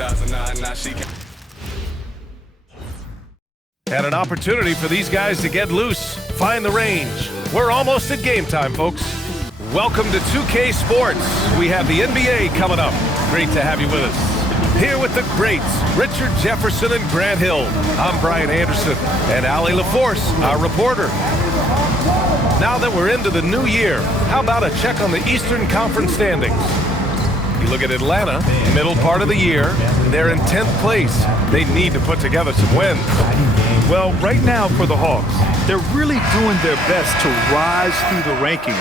2009, now she can. And an opportunity for these guys to get loose, find the range. We're almost at game time, folks. Welcome to 2K Sports. We have the NBA coming up. Great to have you with us. Here with the greats, Richard Jefferson and Grant Hill. I'm Brian Anderson, and Allie LaForce, our reporter. Now that we're into the new year, how about a check on the Eastern Conference standings? You look at Atlanta, middle part of the year, they're in 10th place. They need to put together some wins. Well, right now for the Hawks, they're really doing their best to rise through the rankings.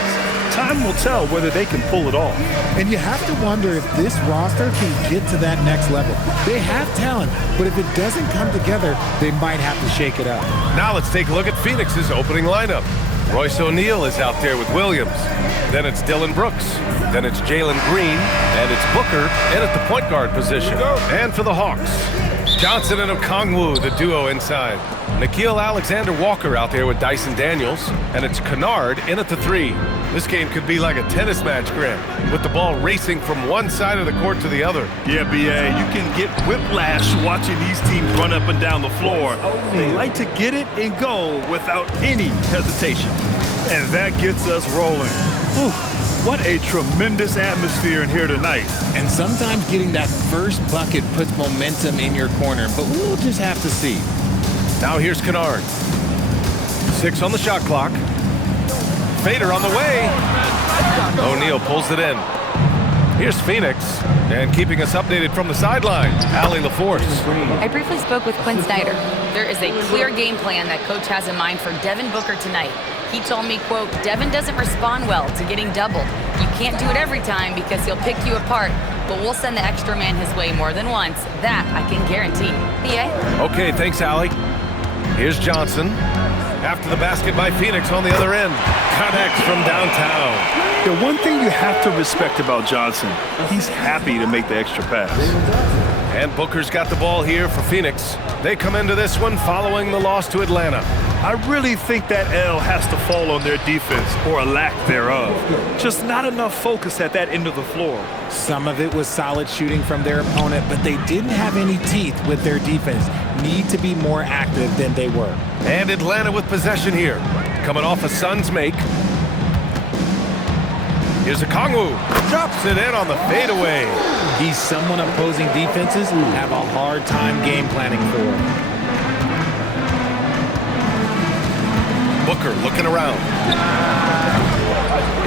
Time will tell whether they can pull it off. And you have to wonder if this roster can get to that next level. They have talent, but if it doesn't come together, they might have to shake it up. Now let's take a look at Phoenix's opening lineup. Royce O'Neal is out there with Williams. Then it's Dylan Brooks. Then it's Jalen Green. And it's Booker in at the point guard position. And for the Hawks, Johnson and Okongwu, the duo inside. Nickeil Alexander-Walker out there with Dyson Daniels. And it's Kennard in at the 3. This game could be like a tennis match, Grant, with the ball racing from one side of the court to the other. Yeah, B.A., you can get whiplash watching these teams run up and down the floor. They like to get it and go without any hesitation. And that gets us rolling. Whew, what a tremendous atmosphere in here tonight. And sometimes getting that first bucket puts momentum in your corner, but we'll just have to see. Now here's Kennard. 6 on the shot clock. Fader on the way. O'Neal pulls it in. Here's Phoenix, and keeping us updated from the sideline, Allie LaForce. I briefly spoke with Quinn Snyder. There is a clear game plan that coach has in mind for Devin Booker tonight. He told me, quote, Devin doesn't respond well to getting doubled. You can't do it every time because he'll pick you apart, but we'll send the extra man his way more than once. That I can guarantee. PA? Okay, thanks, Allie. Here's Johnson. After the basket by Phoenix on the other end. Connects from downtown. The one thing you have to respect about Johnson, he's happy to make the extra pass. And Booker's got the ball here for Phoenix. They come into this one following the loss to Atlanta. I really think that L has to fall on their defense, or a lack thereof. Just not enough focus at that end of the floor. Some of it was solid shooting from their opponent, but they didn't have any teeth with their defense. Need to be more active than they were. And Atlanta with possession here. Coming off a Suns make. Here's Okongwu. Drops it in on the fadeaway. He's someone opposing defenses have a hard time game planning for. Booker looking around.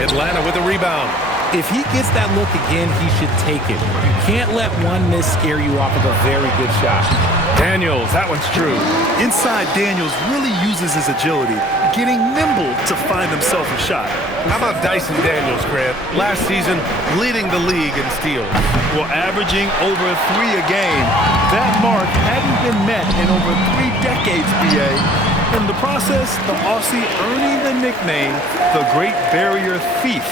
Atlanta with a rebound. If he gets that look again, he should take it. You can't let one miss scare you off of a very good shot. Daniels, that one's true. Inside, Daniels really uses his agility, getting nimble to find himself a shot. How about Dyson Daniels, Grant? Last season, leading the league in steals. Well, averaging over 3 a game. That mark hadn't been met in over 3 decades, B.A. In the process, the Aussie earning the nickname, the Great Barrier Thief.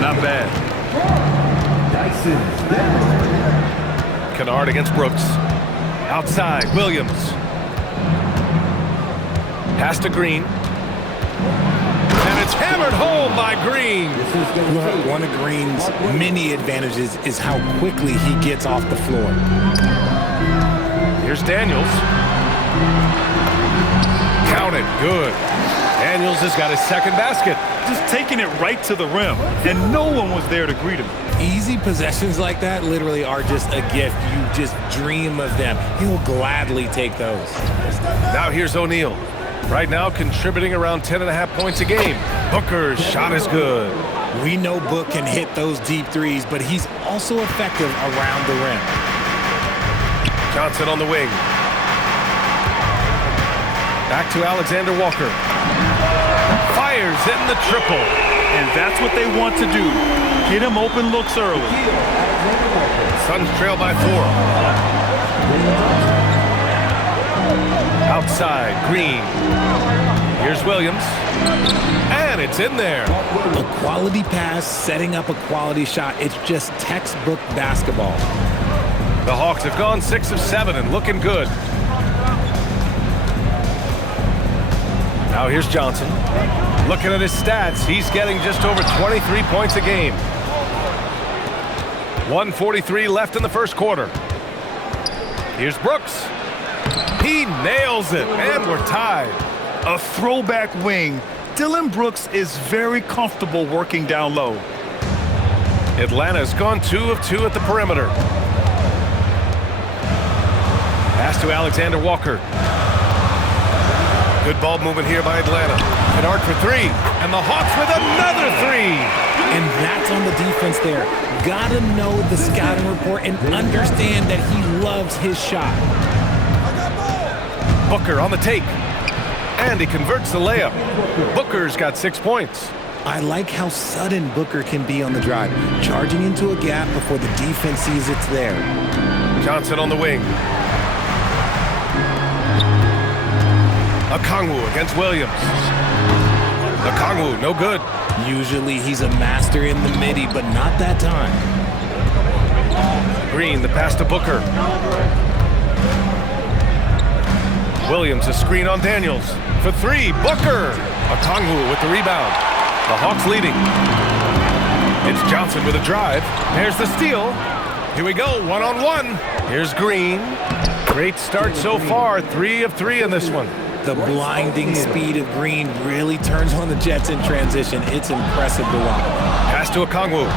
Not bad. Kennard against Brooks. Outside, Williams. Pass to Green. And it's hammered home by Green. One of Green's many advantages is how quickly he gets off the floor. Here's Daniels. Counted, good. Daniels has got his second basket. Just taking it right to the rim, and no one was there to greet him. Easy possessions like that literally are just a gift. You just dream of them. He'll gladly take those. Now here's O'Neal. Right now contributing around 10.5 points a game. Booker's shot is good. We know Book can hit those deep threes, but he's also effective around the rim. Johnson on the wing. Back to Alexander-Walker. Fires in the triple. And that's what they want to do. Get him open looks early. Suns trail by 4. Outside, Green. Here's Williams. And it's in there. A quality pass, setting up a quality shot. It's just textbook basketball. The Hawks have gone 6 of 7 and looking good. Now here's Johnson. Looking at his stats, he's getting just over 23 points a game. 1:43 left in the first quarter. Here's Brooks. He nails it, and we're tied. A throwback wing. Dillon Brooks is very comfortable working down low. Atlanta's gone 2 of 2 at the perimeter. Pass to Alexander Walker. Good ball movement here by Atlanta. Kennard for 3, and the Hawks with another 3. And that's on the defense there. Gotta know the scouting report and understand that he loves his shot. Booker on the take. And he converts the layup. Booker's got 6 points. I like how sudden Booker can be on the drive, charging into a gap before the defense sees it's there. Johnson on the wing. Okongwu against Williams. Okongwu, no good. Usually he's a master in the midi, but not that time. Green, the pass to Booker. Williams, a screen on Daniels. For 3, Booker. Okongwu with the rebound. The Hawks leading. It's Johnson with a drive. There's the steal. Here we go, 1-on-1. Here's Green. Great start so far, 3 of 3 in this one. The blinding speed of Green really turns on the Jets in transition. It's impressive to watch. Pass to Okongwu.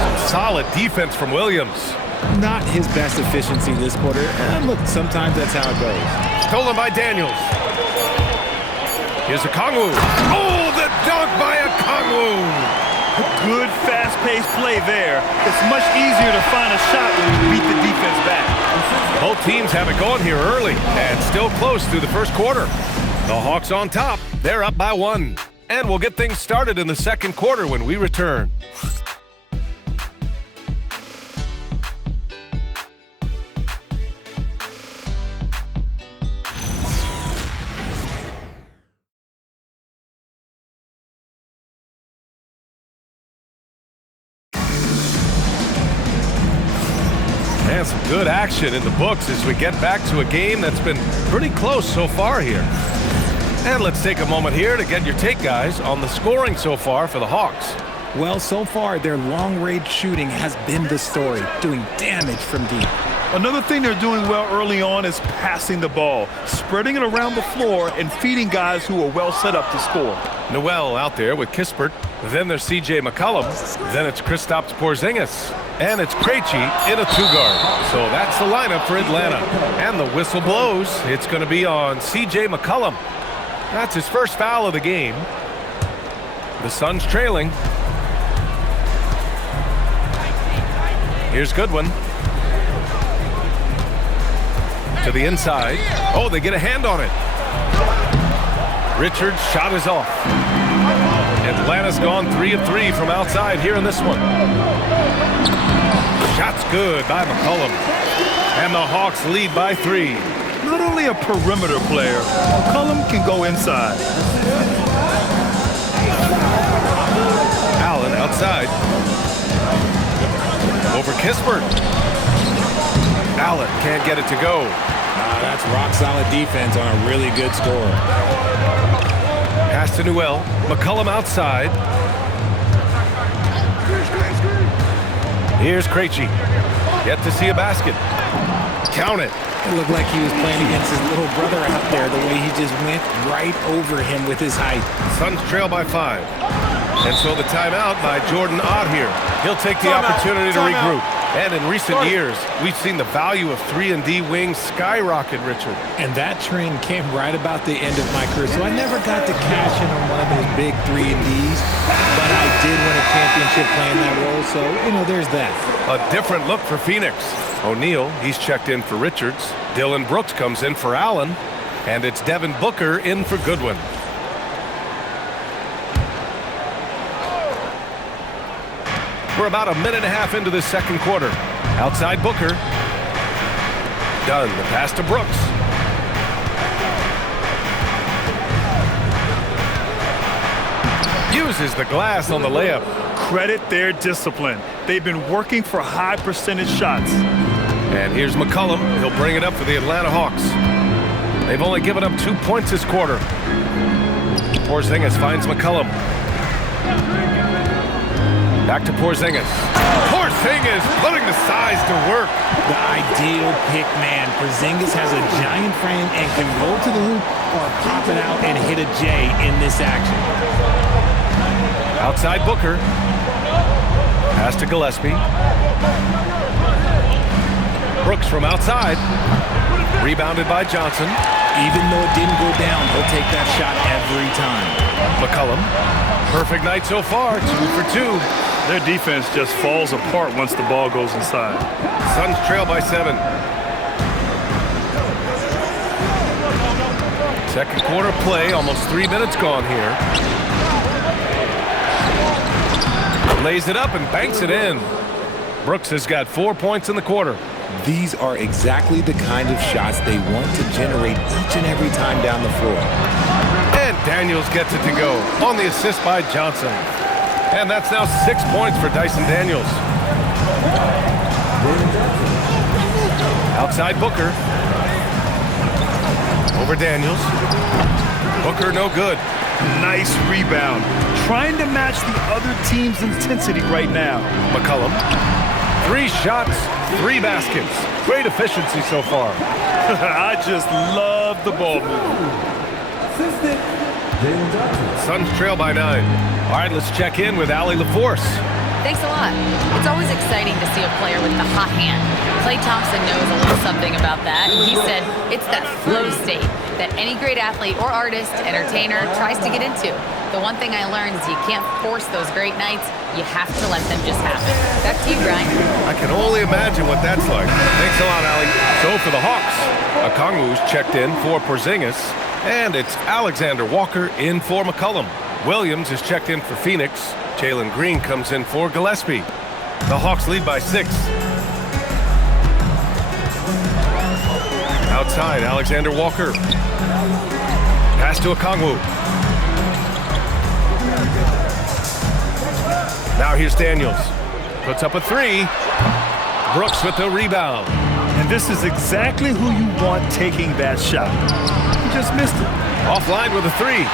Some solid defense from Williams. Not his best efficiency this quarter. And look, sometimes that's how it goes. Stolen by Daniels. Here's Okongwu. Oh, the dunk by Okongwu. Good fast-paced play there. It's much easier to find a shot when you beat the defense back. Both teams have it going here early and still close through the first quarter. The Hawks on top. They're up by 1. And we'll get things started in the second quarter when we return. And some good action in the books as we get back to a game that's been pretty close so far here. And let's take a moment here to get your take, guys, on the scoring so far for the Hawks. Well, so far, their long-range shooting has been the story, doing damage from deep. Another thing they're doing well early on is passing the ball, spreading it around the floor and feeding guys who are well set up to score. Noel out there with Kispert. Then there's C.J. McCollum. Then it's Kristaps Porzingis. And it's Krejci in a 2-guard. So that's the lineup for Atlanta. And the whistle blows. It's going to be on C.J. McCollum. That's his first foul of the game. The Suns trailing. Here's Goodwin. To the inside. Oh, they get a hand on it. Richards' shot is off. Atlanta's gone 3 of 3 from outside here in this one. Shot's good by McCollum. And the Hawks lead by 3. Not only a perimeter player, McCollum can go inside. Allen outside. Over Kispert. Allen can't get it to go. That's rock-solid defense on a really good score. Pass to Noel. McCollum outside. Here's Krejci. Yet to see a basket. Count it. It looked like he was playing against his little brother out there, the way he just went right over him with his height. Suns trail by 5. And so the timeout by Jordan Ott here. He'll take the opportunity to regroup. And in recent years, we've seen the value of 3-and-D wings skyrocket, Richard. And that trend came right about the end of my career, so I never got to cash in on one of those big 3-and-Ds, but I did win a championship playing that role, so, there's that. A different look for Phoenix. O'Neal, he's checked in for Richards. Dillon Brooks comes in for Allen. And it's Devin Booker in for Goodwin. We're about a minute and a half into this second quarter. Outside Booker. Dunn, the pass to Brooks. Uses the glass on the layup. Credit their discipline. They've been working for high percentage shots. And here's McCollum. He'll bring it up for the Atlanta Hawks. They've only given up 2 points this quarter. Porzingis finds McCollum. Back to Porzingis. Porzingis putting the size to work. The ideal pick man. Porzingis has a giant frame and can roll to the hoop or pop it out and hit a J in this action. Outside Booker. Pass to Gillespie. Brooks from outside. Rebounded by Johnson. Even though it didn't go down, he'll take that shot every time. McCollum. Perfect night so far, 2 for 2. Their defense just falls apart once the ball goes inside. Suns trail by 7. Second quarter play, almost 3 minutes gone here. Lays it up and banks it in. Brooks has got 4 points in the quarter. These are exactly the kind of shots they want to generate each and every time down the floor. And Daniels gets it to go on the assist by Johnson. And that's now 6 points for Dyson Daniels. Outside Booker. Over Daniels. Booker no good. Nice rebound. Trying to match the other team's intensity right now. McCollum. 3 shots, 3 baskets. Great efficiency so far. I just love the ball movement. Suns trail by 9. All right, let's check in with Allie LaForce. Thanks a lot. It's always exciting to see a player with the hot hand. Klay Thompson knows a little something about that. He said it's that flow state that any great athlete or artist, entertainer, tries to get into. The one thing I learned is you can't force those great nights. You have to let them just happen. Back to you, Brian. I can only imagine what that's like. Thanks a lot, Allie. So for the Hawks, Okongwu's checked in for Porzingis, and it's Alexander Walker in for McCollum. Williams is checked in for Phoenix. Jalen Green comes in for Gillespie. The Hawks lead by 6. Outside, Alexander Walker. Pass to Okongwu. Now here's Daniels. Puts up a 3. Brooks with the rebound. And this is exactly who you want taking that shot. He just missed it. Offline with a 3.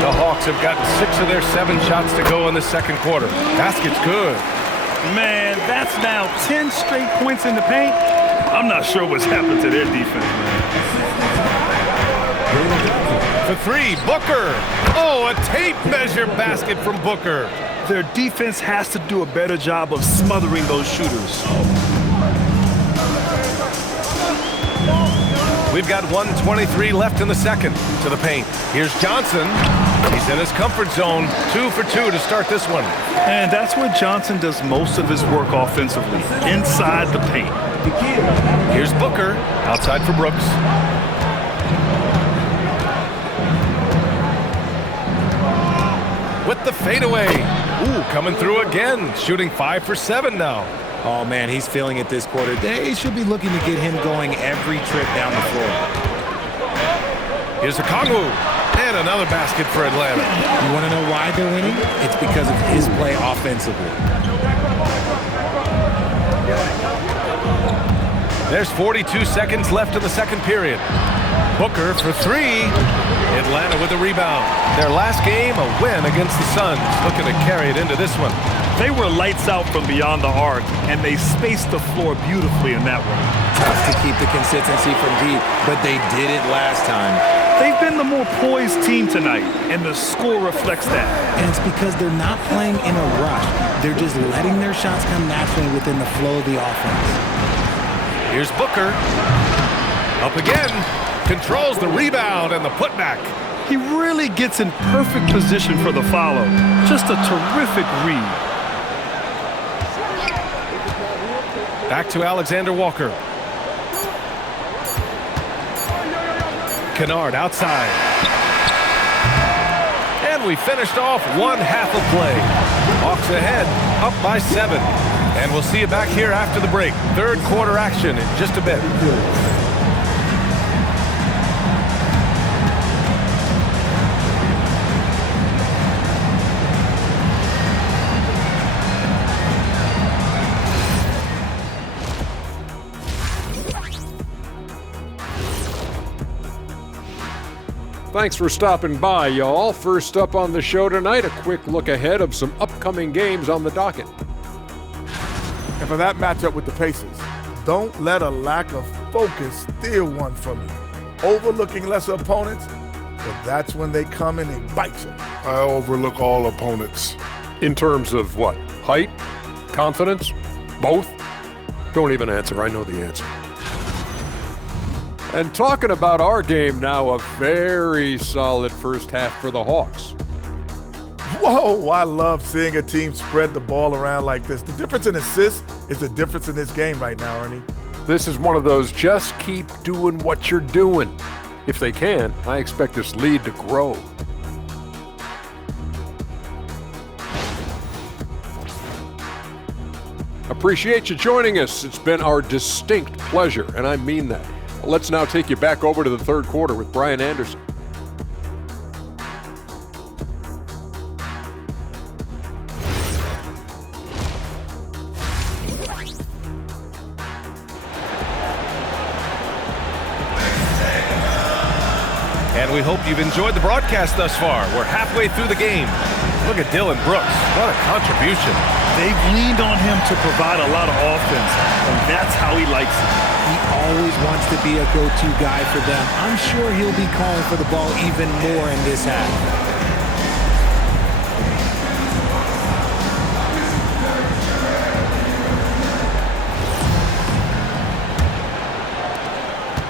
The Hawks have gotten 6 of their 7 shots to go in the second quarter. Basket's good. Man, that's now 10 straight points in the paint. I'm not sure what's happened to their defense, man. For 3, Booker. Oh, a tape measure basket from Booker. Their defense has to do a better job of smothering those shooters. We've got 1:23 left in the second. To the paint. Here's Johnson. He's in his comfort zone. 2 for 2 to start this one. And that's where Johnson does most of his work offensively, inside the paint. Here's Booker. Outside for Brooks. With the fadeaway. Ooh, coming through again. Shooting 5 for 7 now. Oh, man, he's feeling it this quarter. They should be looking to get him going every trip down the floor. Here's Okongwu. And another basket for Atlanta. You want to know why they're winning? It's because of his play offensively. There's 42 seconds left in the second period. Booker for 3. Atlanta with a rebound. Their last game, a win against the Suns. Looking to carry it into this one. They were lights out from beyond the arc, and they spaced the floor beautifully in that one. Tough to keep the consistency from deep, but they did it last time. They've been the more poised team tonight, and the score reflects that. And it's because they're not playing in a rush. They're just letting their shots come naturally within the flow of the offense. Here's Booker. Up again. Controls the rebound and the putback. He really gets in perfect position for the follow. Just a terrific read. Back to Alexander Walker. Kennard outside. And we finished off one half of play. Hawks ahead, up by 7. And we'll see you back here after the break. Third quarter action in just a bit. Thanks for stopping by, y'all. First up on the show tonight, a quick look ahead of some upcoming games on the docket. And for that matchup with the Pacers, don't let a lack of focus steal one from you. Overlooking lesser opponents, but that's when they come in and bite you. I overlook all opponents. In terms of what? Height? Confidence? Both? Don't even answer. I know the answer. And talking about our game now, a very solid first half for the Hawks. Whoa, I love seeing a team spread the ball around like this. The difference in assists is the difference in this game right now, Ernie. This is one of those just keep doing what you're doing. If they can, I expect this lead to grow. Appreciate you joining us. It's been our distinct pleasure, and I mean that. Let's now take you back over to the third quarter with Brian Anderson. And we hope you've enjoyed the broadcast thus far. We're halfway through the game. Look at Dylan Brooks. What a contribution. They've leaned on him to provide a lot of offense, and that's how he likes it. He always wants to be a go-to guy for them. I'm sure he'll be calling for the ball even more in this half.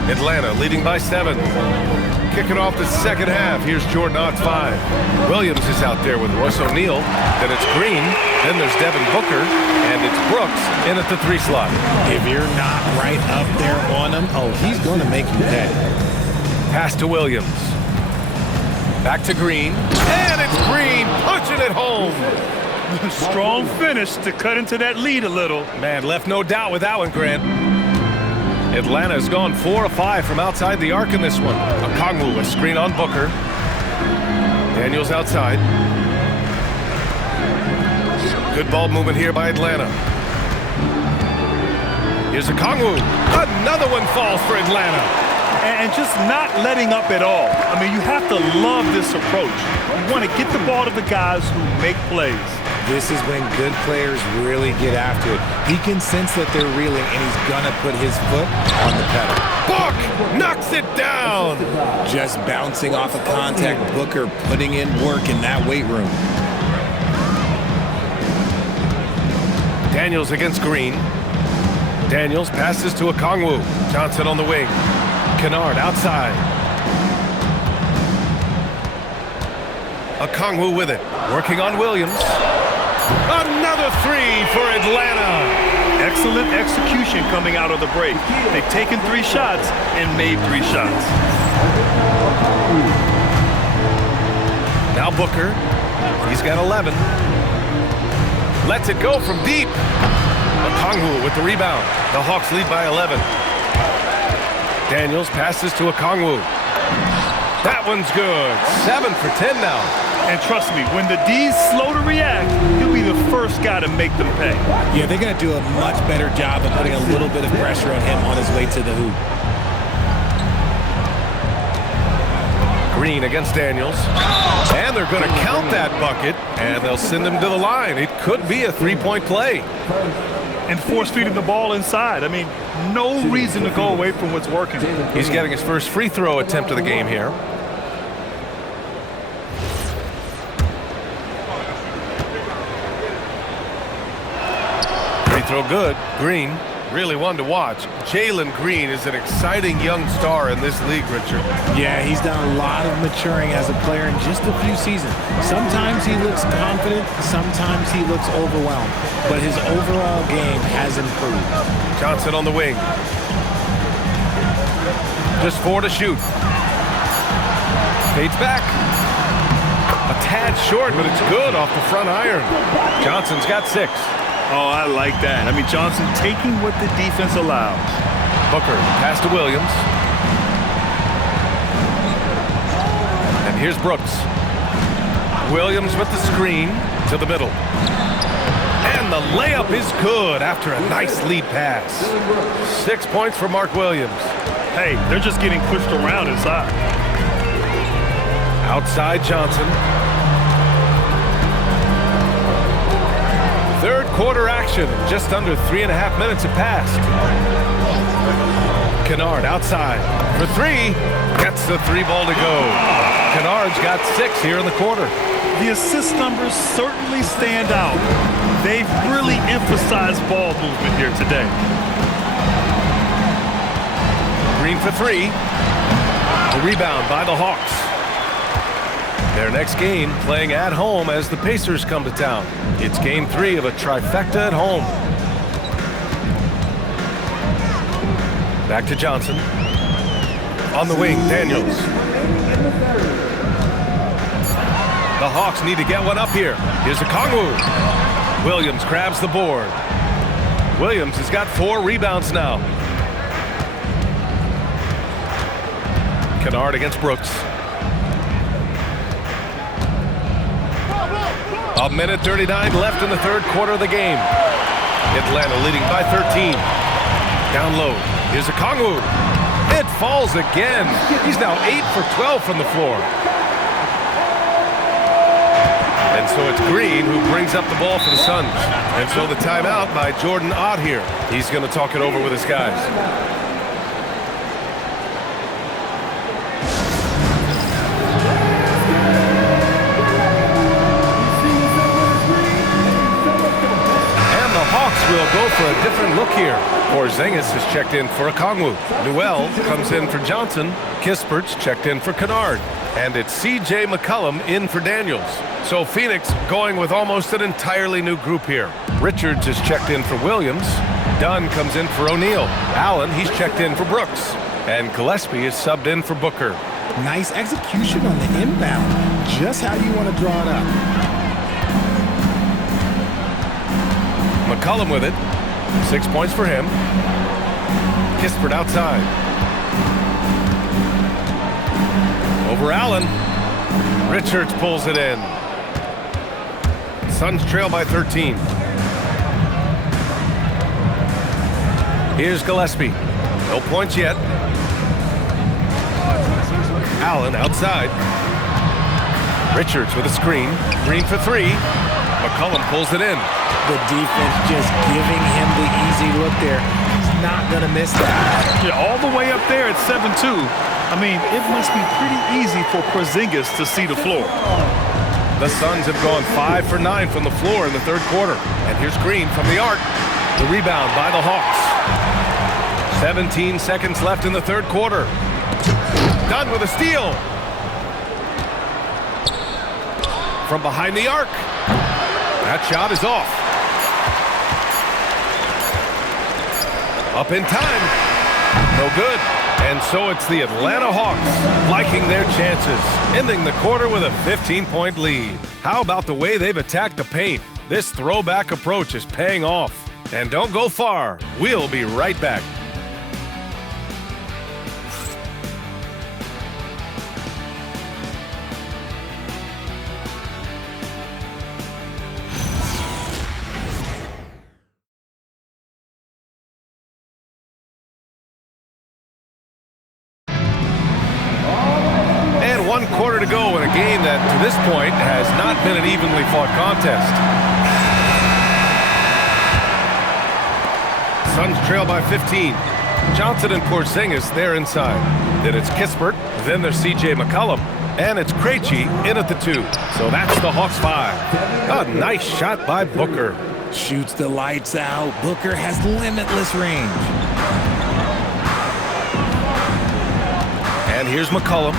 Atlanta leading by 7. Kicking off the second half. Here's Jordan Ott 5. Williams is out there with Royce O'Neal. Then it's Green. Then there's Devin Booker. And it's Brooks in at the 3 slot. If you're not right up there on him, oh, he's going to make you pay. Pass to Williams. Back to Green. And it's Green punching it home. Strong finish to cut into that lead a little. Man, left no doubt with that one, Grant. Atlanta has gone 4 of 5 from outside the arc in this one. Okongwu, a screen on Booker. Daniels outside. Good ball movement here by Atlanta. Here's Okongwu. Another one falls for Atlanta. And just not letting up at all. I mean, you have to love this approach. You want to get the ball to the guys who make plays. This is when good players really get after it. He can sense that they're reeling, and he's going to put his foot on the pedal. Book knocks it down. Just bouncing off of contact. Booker putting in work in that weight room. Daniels against Green. Daniels passes to Okongwu. Johnson on the wing. Kennard outside. Okongwu with it. Working on Williams. Another 3 for Atlanta. Excellent execution coming out of the break. They've taken 3 shots and made 3 shots. Now Booker. He's got 11. Lets it go from deep. Okongwu with the rebound. The Hawks lead by 11. Daniels passes to Okongwu. That one's good. 7 for 10 now. And trust me, when the D's slow to react, he'll be the first guy to make them pay. Yeah, they're going to do a much better job of putting a little bit of pressure on him on his way to the hoop. Green against Daniels. And they're going to count that bucket, and they'll send him to the line. It could be a 3-point play. And force feeding the ball inside. I mean, no reason to go away from what's working. He's getting his first free throw attempt of the game here. Free throw good. Green, really one to watch. Jalen Green is an exciting young star in this league, Richard. Yeah, he's done a lot of maturing as a player in just a few seasons. Sometimes he looks confident, sometimes he looks overwhelmed, but his overall game has improved. Johnson on the wing. Just 4 to shoot. Fades back. A tad short, but it's good off the front iron. Johnson's got 6. Oh, I like that. I mean, Johnson taking what the defense allows. Booker, pass to Williams. And here's Brooks. Williams with the screen to the middle. And the layup is good after a nice lead pass. 6 points for Mark Williams. Hey, they're just getting pushed around inside. Outside Johnson. Third quarter action. Just under 3.5 minutes have passed. Kennard outside for three. Gets the three ball to go. Kennard's got 6 here in the quarter. The assist numbers certainly stand out. They've really emphasized ball movement here today. Green for 3. A rebound by the Hawks. Their next game playing at home as the Pacers come to town. It's game 3 of a trifecta at home. Back to Johnson. On the wing, Daniels. The Hawks need to get one up here. Here's Okongwu. Williams grabs the board. Williams has got 4 rebounds now. Kennard against Brooks. A minute 39 left in the third quarter of the game. Atlanta leading by 13. Down low. Here's Okongwu. It falls again. He's now 8 for 12 from the floor. And so it's Green who brings up the ball for the Suns. And so the timeout by Jordan Ott here. He's going to talk it over with his guys. And the Hawks will go for a different look here. Porzingis has checked in for Okongwu. Newell comes in for Johnson. Kispert's checked in for Kennard. And it's C.J. McCollum in for Daniels. So Phoenix going with almost an entirely new group here. Richards is checked in for Williams. Dunn comes in for O'Neal. Allen, he's checked in for Brooks. And Gillespie is subbed in for Booker. Nice execution on the inbound. Just how you want to draw it up. McCollum with it. 6 points for him. Kispert outside. Over Allen. Richards pulls it in. Suns trail by 13. Here's Gillespie. No points yet. Allen outside. Richards with a screen. Green for 3. McCollum pulls it in. The defense just giving him the easy look there. He's not going to miss that. Yeah, all the way up there at 7-2. I mean, it must be pretty easy for Porzingis to see the floor. The Suns have gone 5 for 9 from the floor in the third quarter. And here's Green from the arc. The rebound by the Hawks. 17 seconds left in the third quarter. Dunn with a steal. From behind the arc. That shot is off. Up in time. No good. And so it's the Atlanta Hawks liking their chances, ending the quarter with a 15-point lead. How about the way they've attacked the paint? This throwback approach is paying off. And don't go far. We'll be right back. One quarter to go in a game that, to this point, has not been an evenly fought contest. Suns trail by 15. Johnson and Porzingis, they're inside. Then it's Kispert, then there's C.J. McCollum, and it's Krejci in at the 2. So that's the Hawks 5. A nice shot by Booker. Shoots the lights out. Booker has limitless range. And here's McCollum.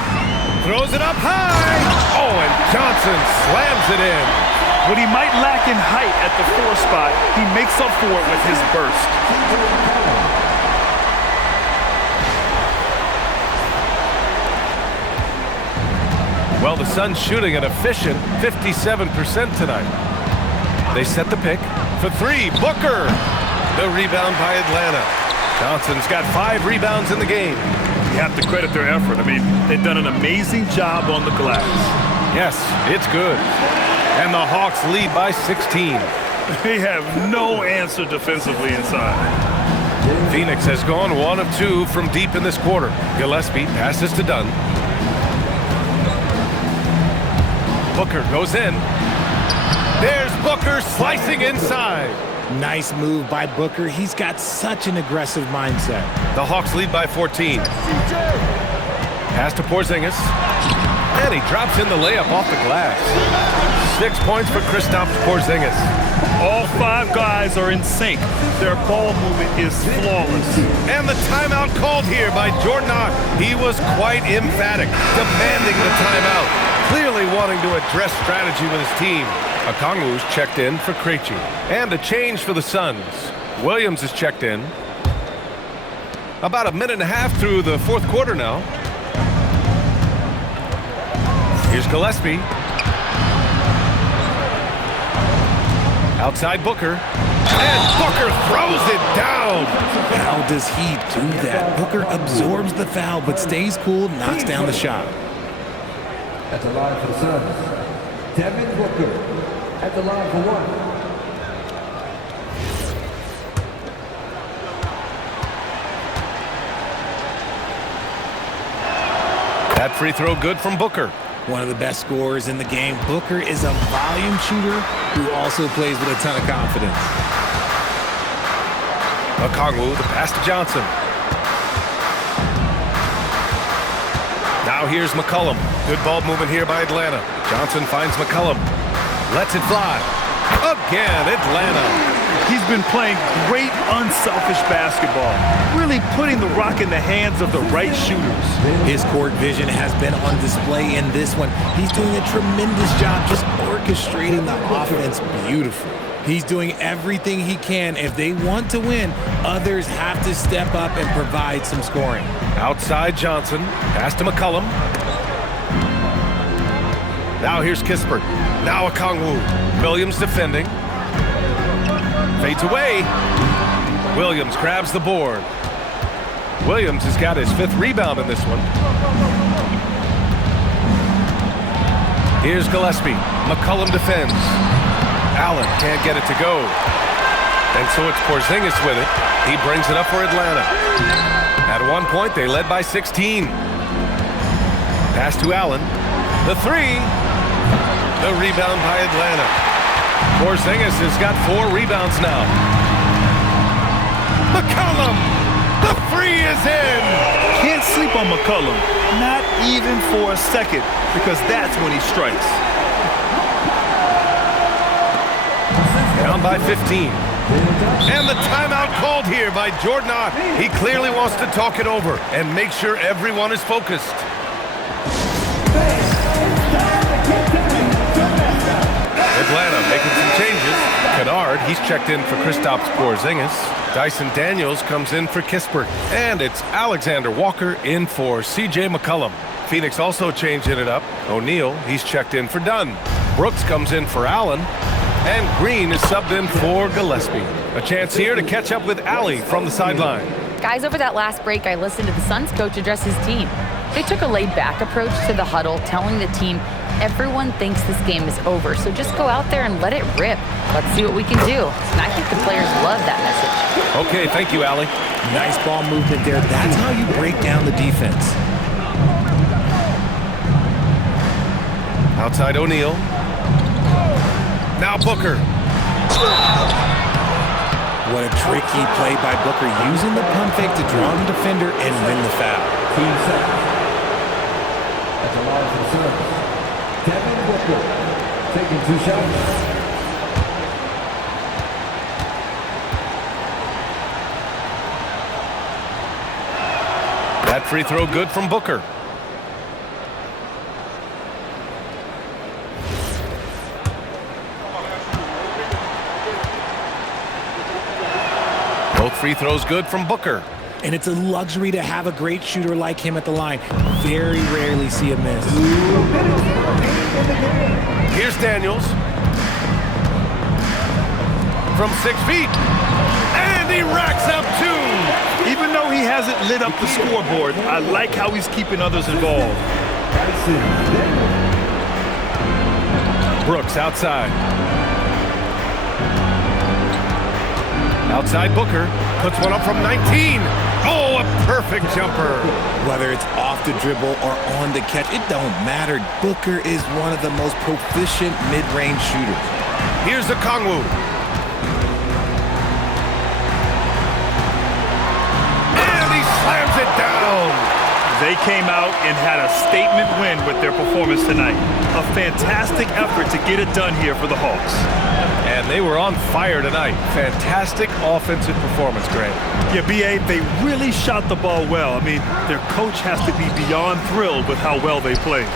Throws it up high. Oh, and Johnson slams it in. What he might lack in height at the 4 spot, he makes up for it with his burst. Well, the Suns shooting an efficient 57% tonight. They set the pick for 3. Booker. The rebound by Atlanta. Johnson's got 5 rebounds in the game. You have to credit their effort. I mean, they've done an amazing job on the glass. Yes, it's good. And the Hawks lead by 16. They have no answer defensively inside. Phoenix has gone 1 of 2 from deep in this quarter. Gillespie passes to Dunn. Booker goes in. There's Booker slicing inside. Nice move by Booker. He's got such an aggressive mindset. The Hawks lead by 14. Pass to Porzingis. And he drops in the layup off the glass. 6 points for Kristaps Porzingis. All 5 guys are in sync. Their ball movement is flawless. And the timeout called here by Jordan. He was quite emphatic, demanding the timeout, clearly wanting to address strategy with his team. Okongwu's checked in for Krejci. And a change for the Suns. Williams is checked in. About a minute and a half through the fourth quarter now. Here's Gillespie. Outside Booker. And Booker throws it down. How does he do that? Booker absorbs the foul but stays cool, knocks down the shot. At the line for the Suns, Devin Booker. At the line for 1. That free throw good from Booker. One of the best scorers in the game. Booker is a volume shooter who also plays with a ton of confidence. Okongwu, the pass to Johnson. Now here's McCollum. Good ball movement here by Atlanta. Johnson finds McCollum. Lets it fly. Again, Atlanta. He's been playing great unselfish basketball, really putting the rock in the hands of the right shooters. His court vision has been on display in this one. He's doing a tremendous job just orchestrating the offense beautifully. He's doing everything he can. If they want to win, others have to step up and provide some scoring. Outside Johnson. Pass to McCollum. Now here's Kispert. Now Okongwu. Williams defending. Fades away. Williams grabs the board. Williams has got his 5th rebound in this one. Here's Gillespie. McCollum defends. Allen can't get it to go. And so it's Porzingis with it. He brings it up for Atlanta. At one point, they led by 16. Pass to Allen. The 3. The rebound by Atlanta. Porzingis has got 4 rebounds now. McCollum! The 3 is in! Can't sleep on McCollum, not even for a second, because that's when he strikes. Down by 15. And the timeout called here by Jordan. He clearly wants to talk it over and make sure everyone is focused. Atlanta making some changes. Kennard, he's checked in for Kristaps Porzingis. Dyson Daniels comes in for Kispert. And it's Alexander Walker in for C.J. McCollum. Phoenix also changing it up. O'Neal, he's checked in for Dunn. Brooks comes in for Allen. And Green is subbed in for Gillespie. A chance here to catch up with Allie from the sideline. Guys, over that last break, I listened to the Suns coach address his team. They took a laid-back approach to the huddle, telling the team, everyone thinks this game is over, so just go out there and let it rip. Let's see what we can do. And I think the players love that message. Okay, thank you, Allie. Nice ball movement there. That's how you break down the defense. Outside O'Neal. Now Booker. What a tricky play by Booker, using the pump fake to draw the defender and win the foul. Team second. At the line for the Suns, Devin Booker taking 2 shots. That free throw good from Booker. Both free throws good from Booker. And it's a luxury to have a great shooter like him at the line. Very rarely see a miss. Here's Daniels. From 6 feet. And he racks up 2. Even though he hasn't lit up the scoreboard, I like how he's keeping others involved. Brooks outside. Outside Booker. Puts one up from 19. Oh, a perfect jumper. Whether it's off the dribble or on the catch, it don't matter. Booker is one of the most proficient mid-range shooters. Here's Okongwu. And he slams it down. They came out and had a statement win with their performance tonight. A fantastic effort to get it done here for the Hawks. And they were on fire tonight. Fantastic offensive performance, Grant. Yeah, B.A., they really shot the ball well. I mean, their coach has to be beyond thrilled with how well they played.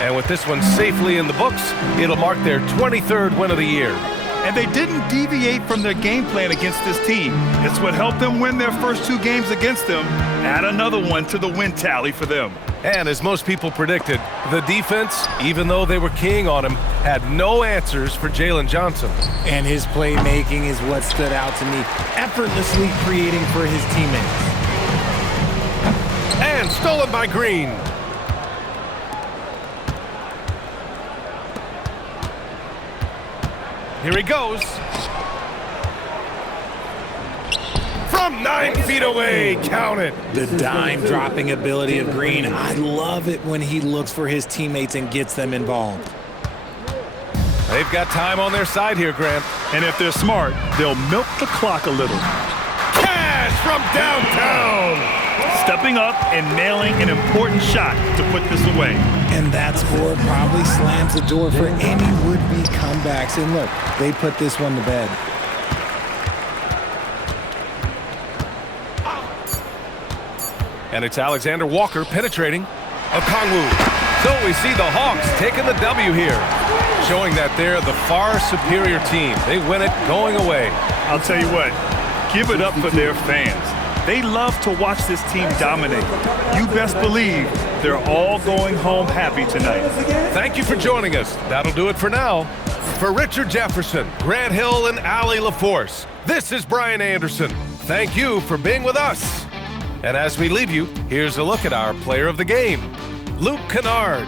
And with this one safely in the books, it'll mark their 23rd win of the year. And they didn't deviate from their game plan against this team. It's what helped them win their first 2 games against them. Add another one to the win tally for them. And as most people predicted, the defense, even though they were keying on him, had no answers for Jalen Johnson. And his playmaking is what stood out to me, effortlessly creating for his teammates. And stolen by Green. Here he goes. From 9 feet away, count it. The dime-dropping ability of Green. I love it when he looks for his teammates and gets them involved. They've got time on their side here, Grant. And if they're smart, they'll milk the clock a little. Cash from downtown. Stepping up and nailing an important shot to put this away. And that score probably slams the door for any would-be comebacks. And look, they put this one to bed. And it's Alexander Walker penetrating. Okongwu. So we see the Hawks taking the W here, showing that they're the far superior team. They win it going away. I'll tell you what, give it up for their fans. They love to watch this team dominate. You best believe they're all going home happy tonight. Thank you for joining us. That'll do it for now. For Richard Jefferson, Grant Hill, and Allie LaForce, this is Brian Anderson. Thank you for being with us. And as we leave you, here's a look at our player of the game, Luke Kennard.